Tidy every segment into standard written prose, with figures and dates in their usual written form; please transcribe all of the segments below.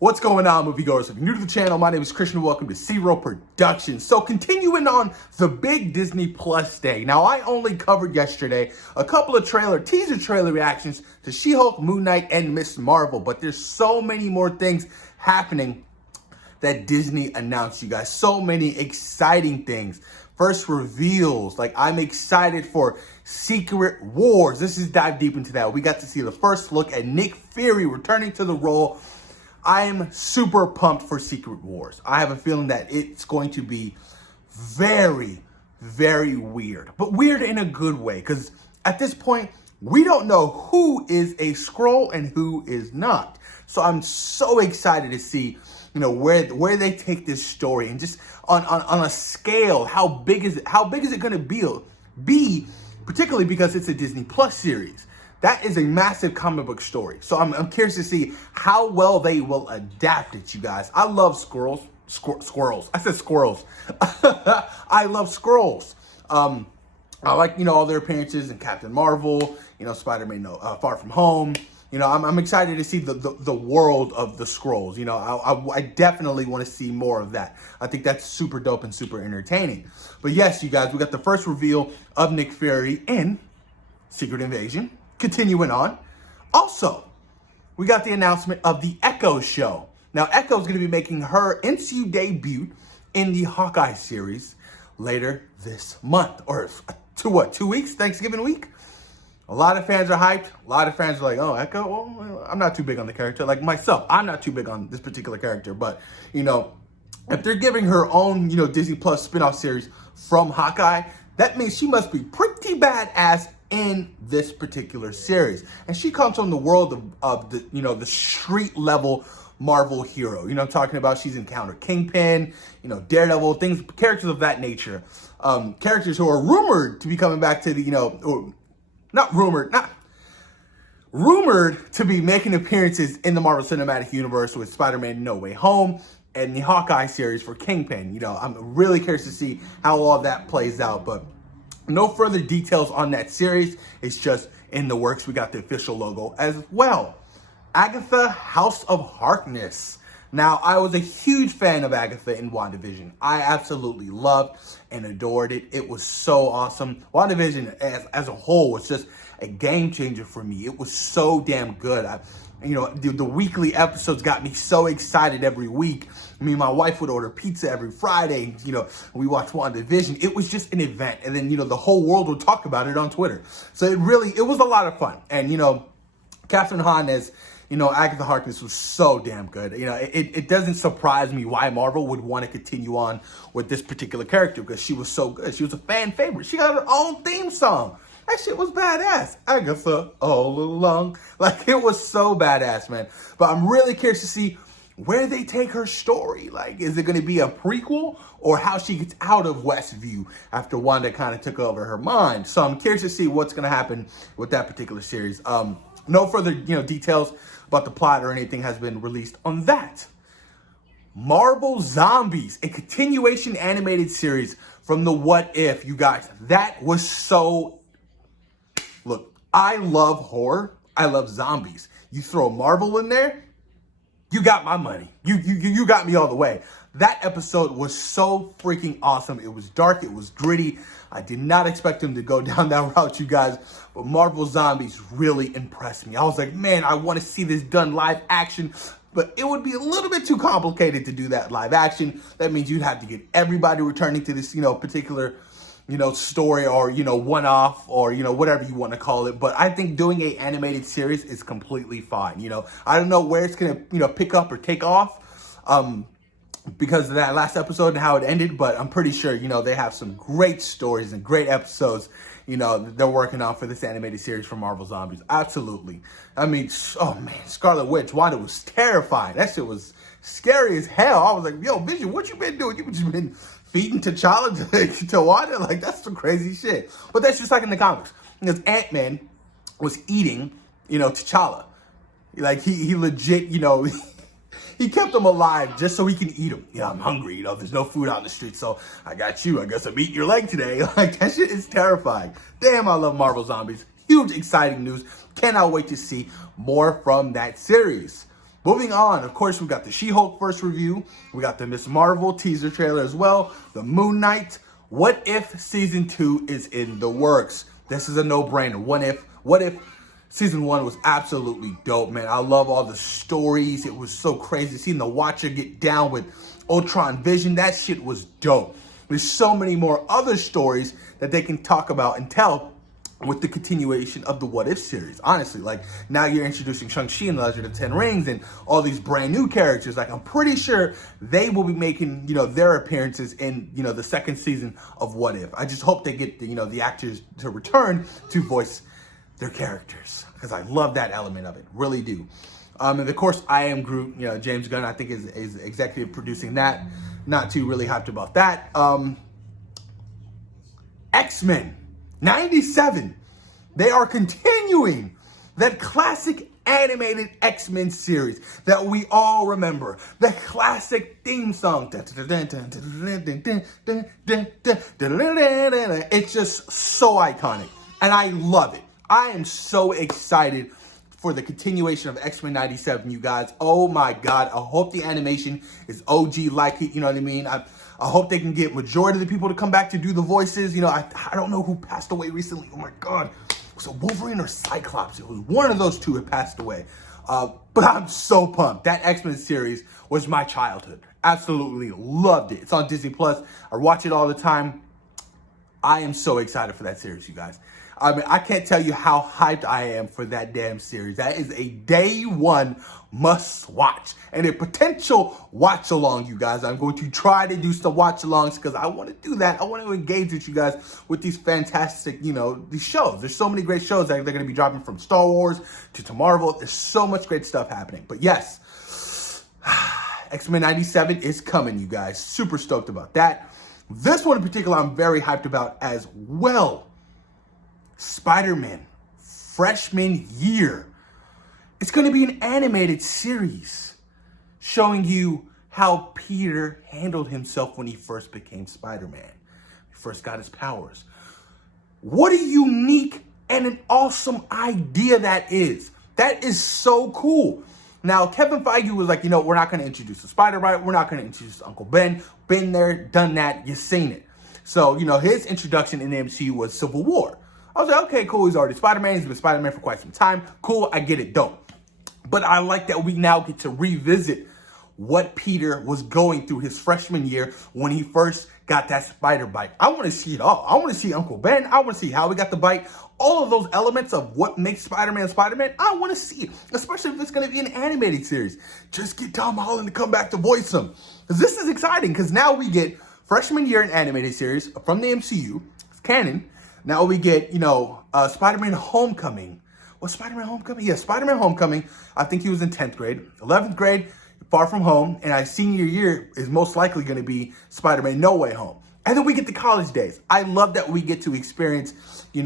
What's going on, moviegoers? If you're new to the channel, my name is Christian. Welcome to Zero Productions. So continuing on the big Disney Plus day. Now, I only covered yesterday a couple of teaser trailer reactions to She-Hulk, Moon Knight, and Ms. Marvel. But there's so many more things happening that Disney announced, you guys. So many exciting things. First reveals. Like, I'm excited for Secret Wars. Let's just dive deep into that. We got to see the first look at Nick Fury returning to the role. I am super pumped for Secret Wars. I have a feeling that it's going to be very, very weird. But weird in a good way. Because at this point, we don't know who is a Skrull and who is not. So I'm so excited to see, where they take this story. And just on a scale, how big is it going to be, particularly because it's a Disney Plus series. That is a massive comic book story. So I'm curious to see how well they will adapt it, you guys. I love squirrels. I said squirrels. I love Skrulls. I like, all their appearances in Captain Marvel, Spider-Man Far From Home. I'm excited to see the world of the Skrulls. I definitely want to see more of that. I think that's super dope and super entertaining. But yes, you guys, we got the first reveal of Nick Fury in Secret Invasion. Continuing on. Also, we got the announcement of the Echo show. Now, Echo is going to be making her MCU debut in the Hawkeye series later this month. Or 2 weeks? Thanksgiving week? A lot of fans are hyped. A lot of fans are like, oh, Echo? Well, I'm not too big on the character. Like myself, I'm not too big on this particular character. But, if they're giving her own, Disney Plus spinoff series from Hawkeye, that means she must be pretty badass in this particular series. And she comes from the world of the, the street level Marvel hero. I'm talking about she's encountered Kingpin, Daredevil, characters of that nature. Characters who are rumored to be coming back to the, rumored to be making appearances in the Marvel Cinematic Universe with Spider-Man No Way Home and the Hawkeye series for Kingpin. I'm really curious to see how all that plays out, but no further details on that series. It's just in the works. We got the official logo as well. Agatha, House of Harkness. Now, I was a huge fan of Agatha in WandaVision. I absolutely loved and adored it. It was so awesome. WandaVision as a whole was just a game changer for me. It was so damn good. The weekly episodes got me so excited every week. Me and my wife would order pizza every Friday. We watched WandaVision. It was just an event. And then, the whole world would talk about it on Twitter. So it was a lot of fun. And, Catherine Hahn as, Agatha Harkness was so damn good. It doesn't surprise me why Marvel would want to continue on with this particular character because she was so good. She was a fan favorite. She got her own theme song. That shit was badass. Agatha all along. Like, it was so badass, man. But I'm really curious to see where they take her story. Like, is it going to be a prequel or how she gets out of Westview after Wanda kind of took over her mind? So I'm curious to see what's going to happen with that particular series. No further, details about the plot or anything has been released on that. Marvel Zombies, a continuation animated series from the What If, you guys. That was so... Look, I love horror. I love zombies. You throw Marvel in there, you got my money. You got me all the way. That episode was so freaking awesome. It was dark. It was gritty. I did not expect him to go down that route, you guys. But Marvel Zombies really impressed me. I was like, man, I want to see this done live action. But it would be a little bit too complicated to do that live action. That means you'd have to get everybody returning to this, particular story or, one-off or, whatever you want to call it. But I think doing a animated series is completely fine. I don't know where it's going to, pick up or take off because of that last episode and how it ended. But I'm pretty sure, they have some great stories and great episodes, they're working on for this animated series for Marvel Zombies. Absolutely. I mean, oh man, Scarlet Witch, Wanda was terrifying. That shit was scary as hell. I was like, yo, Vision, what you been doing? You just been feeding T'Challa to Wanda? Like, that's some crazy shit. But that's just like in the comics. Because Ant-Man was eating, T'Challa. Like, he legit, he kept him alive just so he can eat him. I'm hungry, there's no food out in the street, so I got you. I guess I'm eating your leg today. Like, that shit is terrifying. Damn, I love Marvel Zombies. Huge, exciting news. Cannot wait to see more from that series. Moving on, of course, we got the She-Hulk first review. We got the Miss Marvel teaser trailer as well. The Moon Knight. What If Season 2 is in the works. This is a no-brainer. What if Season 1 was absolutely dope, man. I love all the stories. It was so crazy. Seeing the Watcher get down with Ultron Vision, that shit was dope. There's so many more other stories that they can talk about and tell with the continuation of the What If series. Honestly, like, now you're introducing Shang-Chi and the Legend of the Ten Rings and all these brand new characters. Like, I'm pretty sure they will be making, their appearances in, the second season of What If. I just hope they get the actors to return to voice their characters, because I love that element of it, really do. And of course, I Am Groot, James Gunn, I think is executive producing that. Not too really hyped about that. X-Men 97. They are continuing that classic animated X-Men series that we all remember. The classic theme song. It's just so iconic, and I love it. I am so excited for the continuation of X-Men 97, you guys. Oh my God. I hope the animation is OG like it, you know what I mean? I hope they can get majority of the people to come back to do the voices. I don't know who passed away recently. Oh my God. Was it Wolverine or Cyclops? It was one of those two that passed away. But I'm so pumped. That X-Men series was my childhood. Absolutely loved it. It's on Disney Plus. I watch it all the time. I am so excited for that series, you guys. I mean, I can't tell you how hyped I am for that damn series. That is a day one must watch and a potential watch along, you guys. I'm going to try to do some watch alongs because I want to do that. I want to engage with you guys with these fantastic, these shows. There's so many great shows that they're going to be dropping, from Star Wars to Marvel. There's so much great stuff happening. But yes, X-Men 97 is coming, you guys. Super stoked about that. This one in particular, I'm very hyped about as well. Spider-Man freshman year. It's going to be an animated series showing you how Peter handled himself when he first became Spider-Man. He first got his powers. What a unique and an awesome idea that is. That is so cool. Now, Kevin Feige was like, we're not going to introduce the Spider-Man. We're not going to introduce Uncle Ben. Been there, done that. You've seen it. So, his introduction in the MCU was Civil War. I was like, okay, cool. He's already Spider-Man. He's been Spider-Man for quite some time. Cool. I get it. Dope. But I like that we now get to revisit what Peter was going through his freshman year when he first got that spider bite. I want to see it all. I want to see Uncle Ben. I want to see how he got the bite. All of those elements of what makes Spider-Man Spider-Man, I want to see it, especially if it's going to be an animated series. Just get Tom Holland to come back to voice him. Because this is exciting, because now we get freshman year in animated series from the MCU. It's canon. Now we get, Spider-Man Homecoming. Was Spider-Man Homecoming? Yeah, Spider-Man Homecoming. I think he was in 10th grade. 11th grade, Far From Home. And our senior year is most likely going to be Spider-Man No Way Home. And then we get the college days. I love that we get to experience,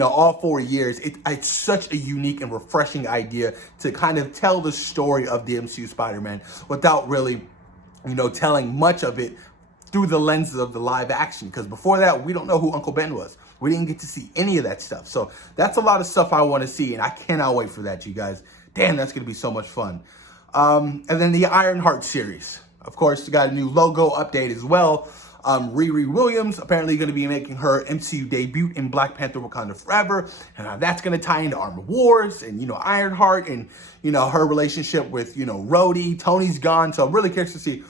all 4 years. It's such a unique and refreshing idea to kind of tell the story of the MCU Spider-Man without really, telling much of it through the lenses of the live action. Because before that, we don't know who Uncle Ben was. We didn't get to see any of that stuff. So that's a lot of stuff I want to see, and I cannot wait for that, you guys. Damn, that's going to be so much fun. And then the Ironheart series. Of course, we got a new logo update as well. Riri Williams apparently going to be making her MCU debut in Black Panther Wakanda Forever. And that's going to tie into Armored Wars and, Ironheart and, her relationship with, Rhodey. Tony's gone. So I'm really curious to see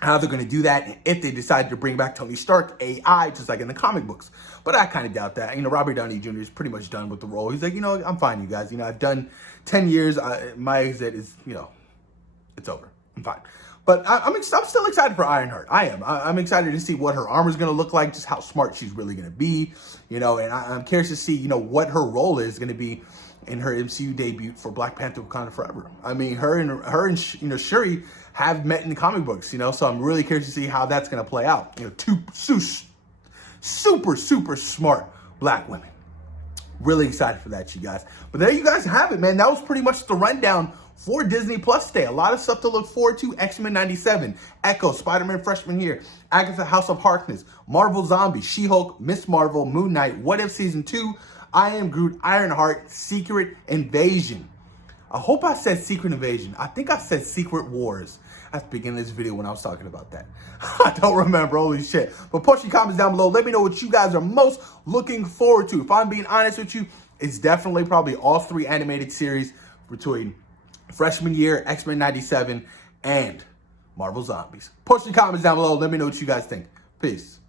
how they're going to do that, and if they decide to bring back Tony Stark AI, just like in the comic books. But I kind of doubt that. Robert Downey Jr. is pretty much done with the role. He's like, I'm fine, you guys. I've done 10 years. My exit is, it's over. I'm fine. But I'm still excited for Ironheart. I am. I'm excited to see what her armor is going to look like, just how smart she's really going to be, and I'm curious to see, what her role is going to be in her MCU debut for Black Panther Wakanda Forever. I mean, her and Shuri have met in the comic books, so I'm really curious to see how that's going to play out. Two super smart black women. Really excited for that, you guys. But there you guys have it, man. That was pretty much the rundown for Disney Plus Day. A lot of stuff to look forward to. X-Men 97, Echo, Spider-Man Freshman Year, Agatha House of Harkness, Marvel Zombies, She-Hulk, Miss Marvel, Moon Knight, What If Season 2, I Am Groot, Ironheart, Secret Invasion. I hope I said Secret Invasion. I think I said Secret Wars at the beginning of this video when I was talking about that. I don't remember, holy shit. But post your comments down below. Let me know what you guys are most looking forward to. If I'm being honest with you, it's definitely probably all 3 animated series between freshman year, X-Men 97, and Marvel Zombies. Post your comments down below. Let me know what you guys think. Peace.